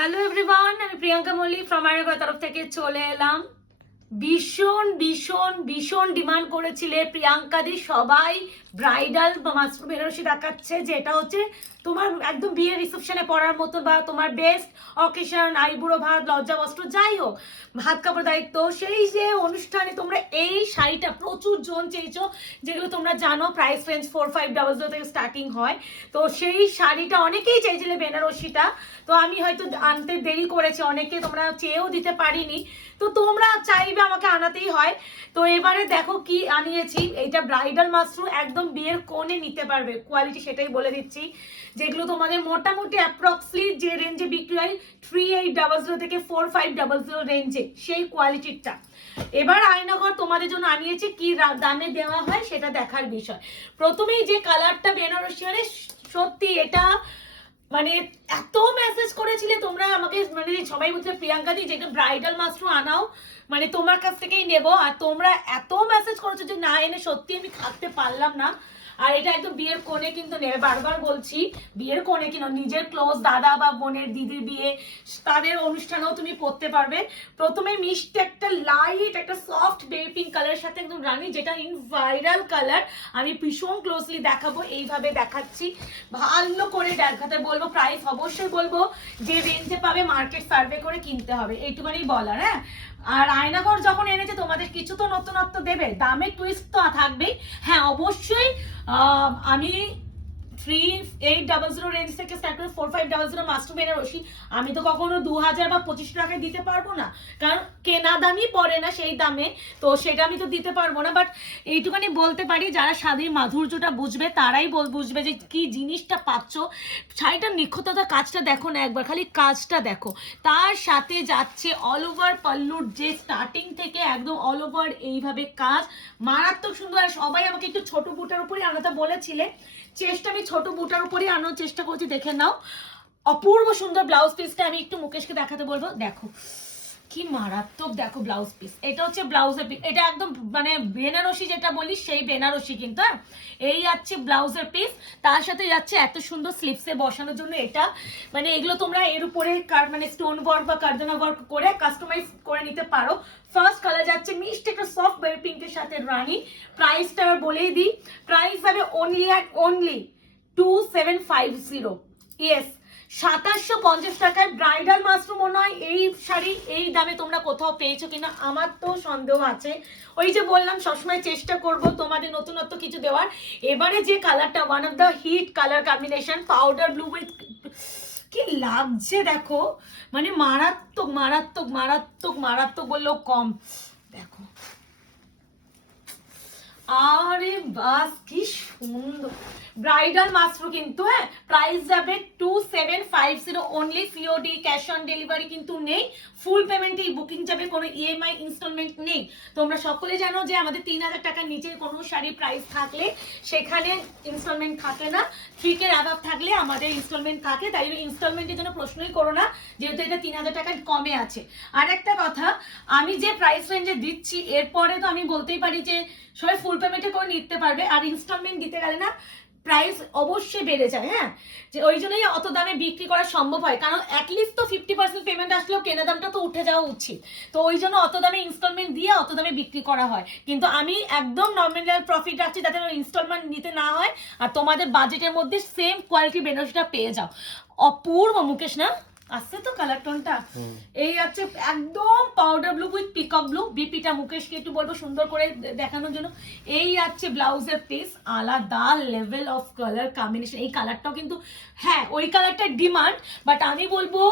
Hello everyone, আমি Priyanka Mallick from Ayurveda তরফ থেকে চলে এলাম। ভীষণ ভীষণ ভীষণ ডিমান্ড করেছিলে প্রিয়াঙ্কা দি, সবাই ব্রাইডাল মাশরুম বেনারসি দেখাচ্ছে, যেটা হচ্ছে তোমার একদম বিয়ের রিসেপশনে পরার মতো বা তোমার বেস্ট অকেশন, আইবুড়ো ভাত, লজ্জা বস্ত্র, যাই হোক হাত কাপড় দায়িত্ব, সেই যে অনুষ্ঠানে তোমরা এই শাড়িটা প্রচুর জন চেয়েছো, যেগুলো তোমরা জানো প্রাইস রেঞ্জ 4500 থেকে স্টার্টিং হয়। তো সেই শাড়িটা অনেকেই চাইছিলে বেনারসিটা, তো আমি হয়তো আনতে দেরি করেছি, অনেকে তোমরা চেয়েও দিতে পারিনি, তো তোমরা চাইবে আমাকে আনাতেই হয়। তো এবারে দেখো কি আনিয়েছি, এইটা ব্রাইডাল মাশরুম, একদম বিয়ের কোণে নিতে পারবে, কোয়ালিটি সেটাই বলে দিচ্ছি। যেগুলো তোমাদের মোটামুটি অ্যাপ্রক্সলি যে রেঞ্জে বিক্রি হয় 3800 থেকে 4500 রেঞ্জে, সেই কোয়ালিটিটা এবার আয়নাঘর তোমাদের জন্য আনিয়েছে। কি দামে দেওয়া হয় সেটা দেখার বিষয়। প্রথমেই যে কালারটা বেনারসি, মানে সত্যি এটা মানে এত মেসেজ করেছিলে তোমরা আমাকে, মানে সবাই বলছে প্রিয়াঙ্কা দি যেটা ব্রাইডাল মাশরুম আনাও, মানে তোমার কাছ থেকেই নেব, আর তোমরা এত মেসেজ করেছো যে না এনে সত্যি আমি থাকতে পারলাম না। আর এটা একদম বিয়ের কোণে কিন্তু নেবে, বারবার বলছি বিয়ের কোণে কিনো, নিজের ক্লোজ দাদা বা বোনের দিদির বিয়ে, তাদের অনুষ্ঠানেও তুমি পরতে পারবে। প্রথমে মিষ্টি একটা লাইট একটা সফট বেবি পিঙ্ক কালারের সাথে একদম রানী, যেটা ইন ভাইরাল কালার, আমি ভীষণ ক্লোজলি দেখাবো, এইভাবে দেখাচ্ছি, ভালো করে দেখাতে বলবো। প্রাইস অবশ্যই বলবো, যে রেঞ্জে পাবে মার্কেট সার্ভে করে কিনতে হবে, এইটুকুনি বলার। হ্যাঁ, আর আয়নাঘর যখন এনেছে তোমাদের কিছু তো নতুনত্ব দেবে, দামে টুইস্ট তো থাকবেই। হ্যাঁ অবশ্যই আমি 3800 রেঞ্জ থেকে স্টার্ট করে 4500 মাস্টার বেনারসি আমি তো কখনো 2000 বা 2500 টাকায় দিতে পারবো না, কারণ কেনা দামই পড়ে না সেই দামে, তো সেটা আমি তো দিতে পারবো না। বাট এইটুখানি বলতে পারি, যারা শাড়ির মাধুর্যটা বুঝবে তারাই বুঝবে যে কি জিনিসটা পাচ্ছ। শাড়িটার নিখুঁততা, কাজটা দেখো না একবার, খালি কাজটা দেখো, তার সাথে যাচ্ছে অল ওভার পাল্লুর যে স্টার্টিং থেকে একদম অল ওভার এইভাবে কাজ, মারাত্মক সুন্দর। আর সবাই আমাকে একটু ছোট বুটার উপরই আনাতে বলেছিলে, চেষ্টা আমি ছোট বুটার উপরই আনার চেষ্টা করছি, দেখে নাও। অপূর্ব সুন্দর ব্লাউজ পিসটা আমি একটু মুকেশকে দেখাতে বলবো, দেখো কি মারাত্মক, দেখো ব্লাউজ পিস, এটা হচ্ছে ব্লাউজের পিস, এটা একদম মানে বেনারসি যেটা বলি সেই বেনারসি কিন্তু। হ্যাঁ, এই যাচ্ছে ব্লাউজের পিস, তার সাথে যাচ্ছে এত সুন্দর স্লিপসে বসানোর জন্য এটা, মানে এগুলো তোমরা এর উপরে মানে স্টোন ওয়ার্ক বা কার্দানা ওয়ার্ক করে কাস্টমাইজ করে নিতে পারো। ফার্স্ট কালার যাচ্ছে মিষ্টি একটা সফট বেবি পিঙ্কের সাথে রানী। প্রাইসটা বলেই দিই, প্রাইস হবে অনলি অ্যাট অনলি 2750। ইয়েস, 2750 টাকায় ব্রাইডাল মাশরুম। মনে হয় এই শাড়ি এই দামে তোমরা কোথাও পেয়েছো কিনা, আমার তো সন্দেহ আছে। ওই যে বললাম সবসময় চেষ্টা করব তোমাদের নতুনত্ব কিছু দেওয়ার। এবারে যে কালারটা one of the hit colour combination, powder blue with, কি লাগছে দেখো, মানে মারাত্মক মারাত্মক মারাত্মক মারাত্মক বললেও কম। দেখো আরে বাস কি সুন্দর ব্রাইডাল মাশরুম কিন্তু। হ্যাঁ, প্রাইস যাবে 2750 only, COD cash on delivery কিন্তু নেই, ফুল পেমেন্টেই বুকিং যাবে, কোনো ইএমআই ইনস্টলমেন্ট নেই। তোমরা সকলে জানো যে আমাদের 3000 টাকার নিচে কোনো শাড়ির প্রাইস থাকলে সেখানে ইনস্টলমেন্ট থাকে না, 3K অ্যাবাভ থাকলে আমাদের ইনস্টলমেন্ট থাকে, তাই ইনস্টলমেন্টের জন্য প্রশ্নই করো না, যেহেতু এটা 3000 টাকার কমে আছে। আর একটা কথা, আমি যে প্রাইস রেঞ্জে দিচ্ছি এরপরে তো আমি বলতেই পারি যে সবাই ফুল পেমেন্টে করে নিতে পারবে, আর ইনস্টলমেন্ট দিতে গেলে না প্রাইস অবশ্যই বেড়ে যায়। হ্যাঁ, যে ওই জন্যই অত দামে বিক্রি করা সম্ভব হয়, কারণ অ্যাটলিস্ট তো 50% পেমেন্ট আসলেও কেনা দামটা তো উঠে যাওয়া উচিত, তো ওই জন্য অত দামে ইনস্টলমেন্ট দিয়ে অত দামে বিক্রি করা হয়। কিন্তু আমি একদম নমিনাল প্রফিট রাখছি যাতে ইনস্টলমেন্ট নিতে না হয়, আর তোমাদের বাজেটের মধ্যে সেম কোয়ালিটি বেনারসিটা পেয়ে যাও। অপূর্ব মুকেশ না, আসছে তো কালার টোনটা, এই আছে একদম powder blue with peacock blue. বিপিটা মুকেশকে একটু বলবো সুন্দর করে দেখানোর জন্য। এই আছে ব্লাউজের পিস, আলাদা লেভেল অফ কালার কম্বিনেশন, এই কালারটাও কিন্তু, হ্যাঁ ওই কালারটার ডিমান্ড, বাট আমি বলবো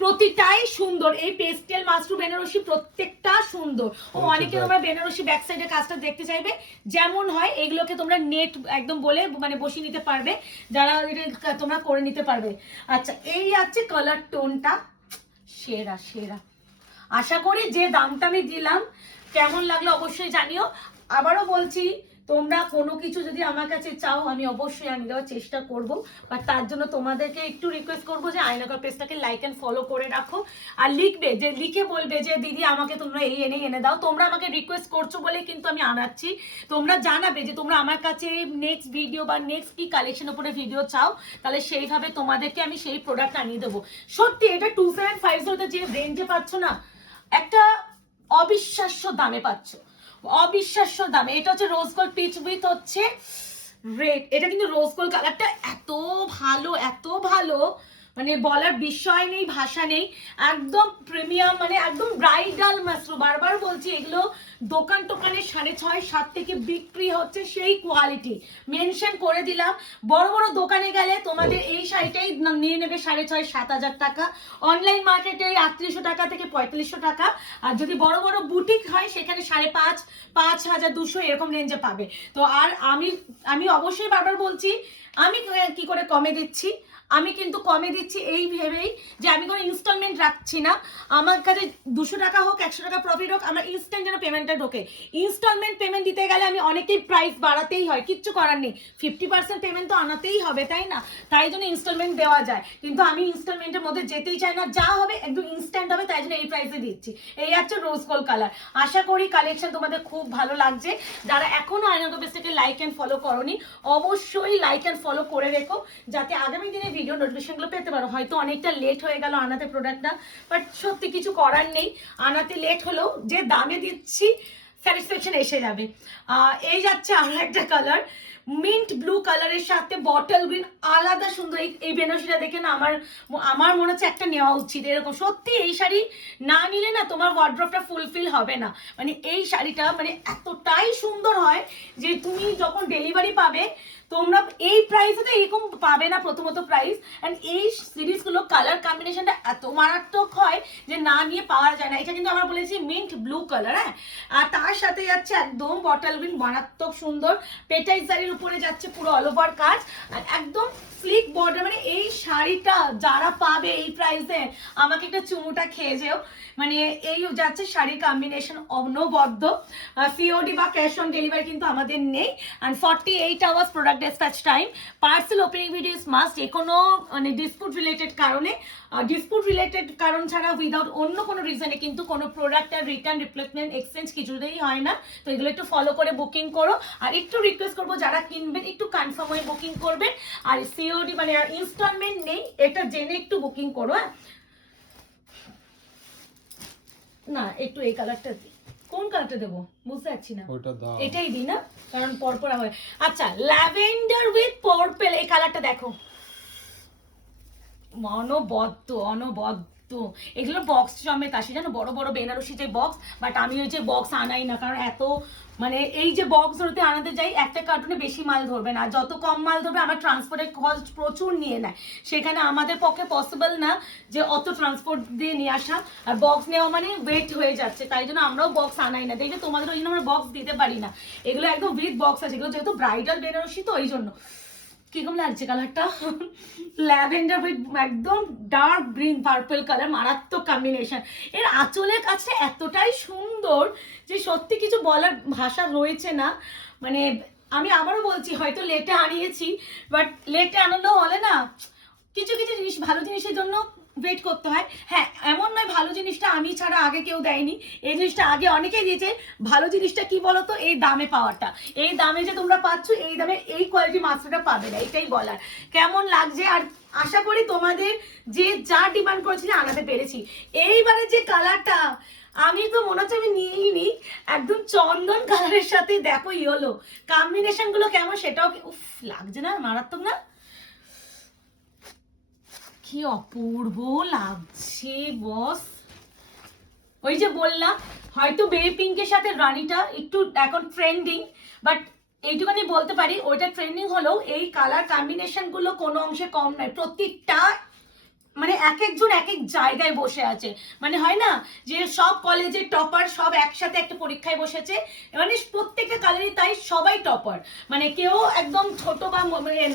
প্রতিটাই সুন্দর। এই পেস্টেল মাশরুম বেনারসি প্রত্যেকটা সুন্দর। ও অনেকে তোমরা বেনারসি ব্যাক সাইডের কাজটা দেখতে চাইবে, যেমন হয় এগুলোকে তোমরা নেট একদম বলে মানে বসিয়ে নিতে পারবে, যারা তোমরা করে নিতে পারবে। আচ্ছা, এই আছে কালার টোনটা, সেরা সেরা। আশা করি যে দামটা আমি দিলাম কেমন লাগলো অবশ্যই জানিও। আবারও বলছি, তোমরা কোনো কিছু যদি আমার কাছে চাও আমি অবশ্যই আনিয়ে দেওয়ার চেষ্টা করব, বাট তার জন্য তোমাদেরকে একটু রিকোয়েস্ট করবো যে আয়নাঘর পেজটাকে লাইক অ্যান্ড ফলো করে রাখো, আর লিখবে যে লিখে বলবে যে দিদি আমাকে তোমরা এই এনে দাও। তোমরা আমাকে রিকোয়েস্ট করছো বলে কিন্তু আমি আনাচ্ছি। তোমরা জানাবে যে তোমরা আমার কাছে নেক্সট ভিডিও বা নেক্সট কি কালেকশন উপরে ভিডিও চাও, তাহলে সেইভাবে তোমাদেরকে আমি সেই প্রোডাক্ট আনিয়ে দেবো। সত্যি এটা 2750 যে রেঞ্জে পাচ্ছ না, একটা অবিশ্বাস্য দামে পাচ্ছ, অবিশ্বাস্য দামে। এটা হচ্ছে রোজ গোল্ড পিচ উইথ হচ্ছে রেড। এটা কিন্তু রোজ গোল্ড কালারটা এত ভালো, এত ভালো, মানে বলার বিষয় নেই, ভাষা নেই। একদম প্রিমিয়াম, মানে একদম ব্রাইডাল মাশরুম। বারবার বলছি এগুলো দোকান টোকানে 6.5-7 থেকে বিক্রি হচ্ছে সেই কোয়ালিটি, মেনশন করে দিলাম। বড় বড় দোকানে গেলে তোমাদের এই শাড়িটাই নিয়ে নেবে 6,500-7 হাজার টাকা, অনলাইন মার্কেটে 3800 টাকা থেকে 4500 টাকা, আর যদি বড় বড় বুটিক হয় সেখানে 5,500, 5,200 এরকম রেঞ্জে পাবে। তো আর আমি অবশ্যই বারবার বলছি আমি কি করে কমে দিচ্ছি, আমি কিন্তু কমে দিচ্ছি এই ভেবেই যে আমি কোনো ইনস্টলমেন্ট রাখছি না। আমার কাছে 200 টাকা হোক 100 টাকা প্রফিট হোক, আমার ইনস্ট্যান্ট যেন পেমেন্টটা ঢোকে। ইনস্টলমেন্ট পেমেন্ট দিতে গেলে আমি অনেকেই প্রাইস বাড়াতেই হয়, কিচ্ছু করার নেই, 50% পেমেন্ট তো আনাতেই হবে, তাই না? তাই জন্য ইনস্টলমেন্ট দেওয়া যায়, কিন্তু আমি ইনস্টলমেন্টের মধ্যে যেতেই চাই না, যা হবে একদম ইনস্ট্যান্ট হবে, তাই জন্য এই প্রাইসে দিচ্ছি। এই হচ্ছে রোজ গোল্ড কালার। আশা করি কালেকশন তোমাদের খুব ভালো লাগছে। যারা এখনো আয়নাঘর পেজটাকে লাইক অ্যান্ড ফলো করোনি, অবশ্যই লাইক অ্যান্ড ফলো করে রেখো, যাতে আগামী দিনে ভিডিও নোটিফিকেশনগুলো পেতে পারো। হয়তো অনেকটা লেট হয়ে গেল আনাতে প্রোডাক্টটা, বাট সত্যি কিছু করার নেই, আনাতে লেট হলেও যে দামে দিচ্ছি স্যাটিসফ্যাকশন এসে যাবে। এই যাচ্ছে আরো একটা কালার, মিন্ট ব্লু কালারের সাথে বটল গ্রিন, আলাদা সুন্দর। এই বেনারসিটা দেখে না আমার মনে হচ্ছে একটা নেওয়া উচিত এরকম। সত্যি এই শাড়ি না নিলে না তোমার ওয়ার্ড্রপটা ফুলফিল হবে না। মানে এই শাড়িটা মানে এতটাই সুন্দর হয় যে তুমি যখন ডেলিভারি পাবে, তোমরা এই প্রাইসে তো এরকম পাবে না, প্রথমত প্রাইস, এন্ড এই সিরিজগুলো কালার কম্বিনেশনটা এত মারাত্মক হয় যে না নিয়ে পাওয়া যায় না। এটা কিন্তু আমরা বলেছি মিন্ট ব্লু কালার, হ্যাঁ, আর তার সাথে যাচ্ছে একদম বটল গ্রিন, মারাত্মক সুন্দর পেটাই শাড়ির উপরে যাচ্ছে পুরো অল ওভার কাজ, আর একদম স্লিক বর্ডার। মানে এই শাড়িটা যারা পাবে এই প্রাইসে আমাকে একটা চুমুটা খেয়ে যেও। মানে এই যাচ্ছে শাড়ির কম্বিনেশন অনবদ্য। সিওডি বা ক্যাশ অন ডেলিভারি কিন্তু আমাদের নেই, and 48 hours product dispatch time. Parcel opening video is must. যে কোনো মানে ডিসপুট রিলেটেড কারণ ছাড়া উইদাউট অন্য কোনো রিজনে কিন্তু কোনো প্রোডাক্টের রিটার্ন, রিপ্লেসমেন্ট, এক্সচেঞ্জ কিছুতেই হয় না। তো এগুলো একটু ফলো করে বুকিং করো, আর একটু রিকোয়েস্ট করবো যারা কিনবেন একটু কনফার্ম হয়ে বুকিং করবেন। আর সিওডি মানে ইনস্টলমেন্ট নেই এটা জেনে একটু বুকিং করো। হ্যাঁ, না একটু এই কালারটা দিই, কোন কালারটা দেবো বুঝতে পারছি না, এটাই দিই না, কারণ পরপর হয়। আচ্ছা, ল্যাভেন্ডার উইথ পার্পল, এই কালারটা দেখো, অনবদ্য। এগুলো বক্স সমেত আসে জানো, বড় বড় বেনারসি যে বক্স, বাট আমি ওই যে বক্স আনাই না, কারণ এত মানে এই যে বক্স ধরতে আনাতে যাই একটা কার্টুনে বেশি মাল ধরবে না, যত কম মাল ধরবে আমার ট্রান্সপোর্টের কস্ট প্রচুর নিয়ে নেয়, সেখানে আমাদের পক্ষে পসিবল না যে অত ট্রান্সপোর্ট দিয়ে নিয়ে আসা, আর বক্স নেওয়া মানে ওয়েট হয়ে যাচ্ছে, তাই জন্য আমরাও বক্স আনাই না। দেখবে তোমাদের ওই জন্য আমরা বক্স দিতে পারি না, এগুলো একদম উইথ বক্স আছে, এগুলো যেহেতু ব্রাইডাল বেনারসি তো ওই জন্য। কিরকম লাগছে কালারটা? ল্যাভেন্ডার উইথ একদম ডার্ক গ্রিন পার্পল কালার, মারাত্মক কম্বিনেশন। এর আঁচলের কাছে এতটাই সুন্দর যে সত্যি কিছু বলার ভাষা রয়েছে না। মানে আমি আবারও বলছি, হয়তো লেটে আনিয়েছি, বাট লেটে আনলেও হলে না, কিছু কিছু জিনিস ভালো জিনিসের জন্য ওয়েট করতে হয়। হ্যাঁ, এমন নয় ভালো জিনিসটা আমি ছাড়া আগে কেউ দেয়নি, এই জিনিসটা আগে অনেকেই দিয়েছে। ভালো জিনিসটা কি বলতো, এই দামে পাওয়াটা, এই দামে যে তোমরা পাচ্ছ, এই দামে এই কোয়ালিটি মাছটা পাবে না, এটাই বলার। কেমন লাগছে? আর আশা করি তোমাদের যে যা ডিমান্ড করেছিলে আনাতে পেরেছি। এইবারে যে কালারটা আমি তো মনে হচ্ছে আমি নিয়েই নি, একদম চন্দন কালারের সাথে দেখো ইয়েলো কম্বিনেশন গুলো কেমন, সেটাও উফ লাগছে না, মারাত্মক না? কি অপূর্ব লাগছে বস। ওই যে বললাম হয়তো বেবি পিঙ্কের সাথে রানীটা একটু এখন ট্রেন্ডিং, বাট এইটুখানি বলতে পারি ওইটা ট্রেন্ডিং হলেও এই কালার কম্বিনেশন গুলো কোনো অংশে কম নয়, প্রত্যেকটা মানে এক একজন এক এক জায়গায় বসে আছে। মানে হয় না যে সব কলেজের টপার সব একসাথে একটা পরীক্ষায় বসেছে, মানে প্রত্যেকটা কালারই তাই, সবাই টপার, মানে কেউ একদম ছোট বা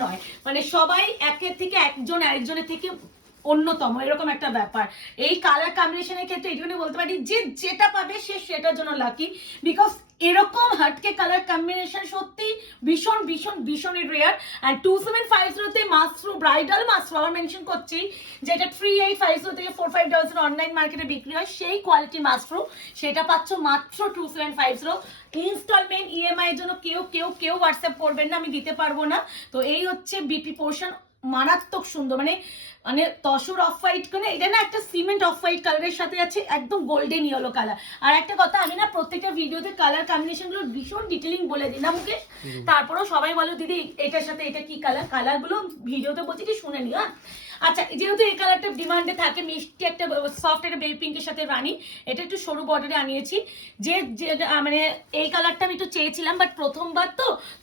নয়, মানে সবাই একের থেকে একজন আরেকজনের থেকে অন্যতম, এরকম একটা ব্যাপার। এই কালার কম্বিনেশনের ক্ষেত্রে এইটুকুনি বলতে পারি যে যেটা পাবে সে সেটার জন্য লাকি, বিকজ এরকম হাটকে কালার কম্বিনেশন সত্যি ভীষণ ভীষণ ভীষণই রেয়ার। আর 2750 মাসরু ব্রাইডাল মাসরু আবার মেনশন করছি, যেটা 3850 থেকে 45 অনলাইন মার্কেটে বিক্রি হয় সেই কোয়ালিটি মাসরু, সেটা পাচ্ছ মাত্র 2750। ইনস্টলমেন্ট ইএমআই এর জন্য কেউ কেউ কেউ হোয়াটসঅ্যাপ করবেন না, আমি দিতে পারবো না। তো এই হচ্ছে বিপি পোর্শন, মারাত্মক সুন্দর, মানে মানে তসর অফ হোয়াইট করে, এটা না একটা সিমেন্ট অফ হোয়াইট কালারের সাথে আছে একদম গোল্ডেন ইয়েলো কালার। আর একটা কথা, আমি না প্রত্যেকটা ভিডিওতে কালার কম্বিনেশন গুলো ভীষণ ডিটেলিং বলে দিই না মুখে, তারপরেও সবাই বলো দিদি এটার সাথে এটা কি কালার, কালার গুলো ভিডিওতে বলছি কি শুনে নিও। আচ্ছা, যেহেতু এই কালারটা ডিমান্ডে থাকে, মিষ্টি একটা সফট একটা বেবি পিঙ্কের সাথে রানি, এটা একটু সরু বর্ডারে আনিয়েছি। যে মানে এই কালারটা আমি একটু চেয়েছিলাম, বাট প্রথমবার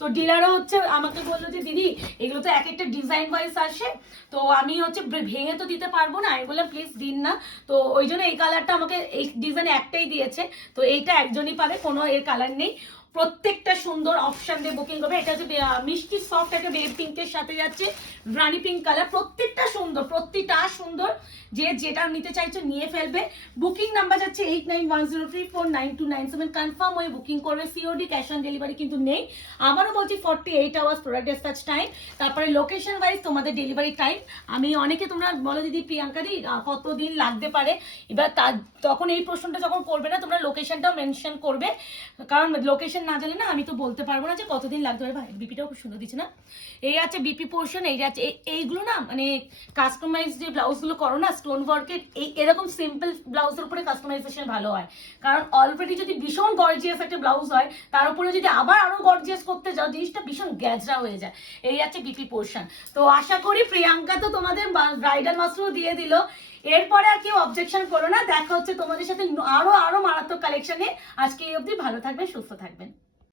তো ডিলারও হচ্ছে আমাকে বললো যে দিদি এগুলো তো এক একটা ডিজাইন ওয়াইজ আসে, তো আমি হচ্ছে ভেঙে তো দিতে পারবো না, আমি বললাম প্লিজ দিন না। তো ওই জন্য এই কালারটা আমাকে এই ডিজাইন একটাই দিয়েছে, তো এইটা একজনই পাবে, কোনো এর কালার নেই। প্রত্যেকটা সুন্দর অপশন দিয়ে বুকিং করবে। এটা হচ্ছে মিষ্টি সফট একটা বেবি পিঙ্কের সাথে যাচ্ছে রানি পিঙ্ক কালার, প্রত্যেকটা সুন্দর, প্রত্যেকটা সুন্দর। যে যেটা নিতে চাইছো নিয়ে ফেলবে। বুকিং নাম্বার যাচ্ছে 8910349297, কনফার্ম হয়ে বুকিং করবে। সিওডি ক্যাশ অন ডেলিভারি কিন্তু নেই। আমারও বলছি 48 আওয়ার্স প্রোডাক্ট ডিসপ্যাচ টাইম। তারপরে লোকেশন ওয়াইজ তোমাদের ডেলিভারি টাইম। আমি অনেকে তোমরা বলো দিদি প্রিয়াঙ্কা দি কতদিন লাগতে পারে, এবার তখন এই প্রশ্নটা যখন করবে না তোমরা লোকেশনটাও মেনশন করবে, কারণ লোকেশন না জানলে না আমি তো বলতে পারবো না যে কতদিন লাগতে পারে। ভাই বিপিটাও খুব সুন্দর দিচ্ছে না। এই আছে বিপি পোর্শন, এই আছে এইগুলো না মানে কাস্টমাইজ যে ব্লাউজগুলো করো না স্টোন ওয়ার্কের, এই এরকম সিম্পল ব্লাউজের উপরে কাস্টমাইজেশন ভালো হয়। কারণ অলরেডি যদি ভীষণ গর্জিয়াস একটা ব্লাউজ হয়, তার উপরে যদি আবার আরো গর্জিয়াস করতে যাও, জিনিসটা ভীষণ গ্যাজরা হয়ে যায়। এই আছে বিপি পোর্শন। তো আশা করি প্রিয়াঙ্কা তো তোমাদের ব্রাইডাল মাসরুও দিয়ে দিল, এরপরে আর কেউ অবজেকশন করো না। দেখা হচ্ছে তোমাদের সাথে আরো আরো মারাত্মক কালেকশনে। আজকে এই অবধি, ভালো থাকবেন, সুস্থ থাকবেন।